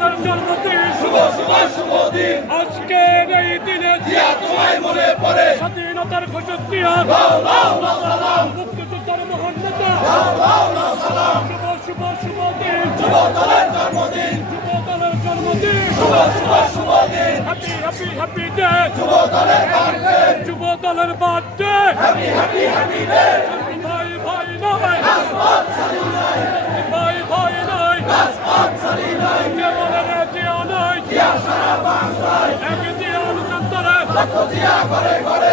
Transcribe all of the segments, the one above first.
তোমার জন্মদিন শুভ শুভ শুভ দিন আজকের এই দিনে জিয়া তোমায় মনে পড়ে স্বাধীনতার ঘোষক দিয়া লাও লাও লাও সালাম মুক্তিযোদ্ধার মহান নেতা লাও লাও লাও সালাম শুভ শুভ শুভ দিন যুব দলের জন্মদিন যুব দলের জন্মদিন শুভ শুভ শুভ দিন হ্যাপি হ্যাপি হ্যাপি ডে যুব দলের বার্থডে যুব দলের birthday happy happy happy day ভাই ভাই নয় লক্ষ জিয়া ঘরে ঘরে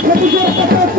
শুধু শুধু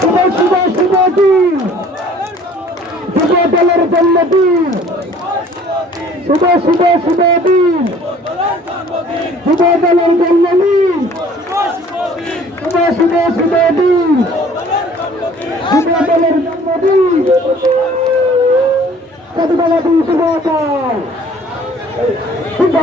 শুভ শুভ শুভ দিন দলের শুভ শুভ শুভ দিন যুব দলের জন্মদিন শুভ শুভ শুভ দিন দলের কতবেলা দিন শুভ শুভ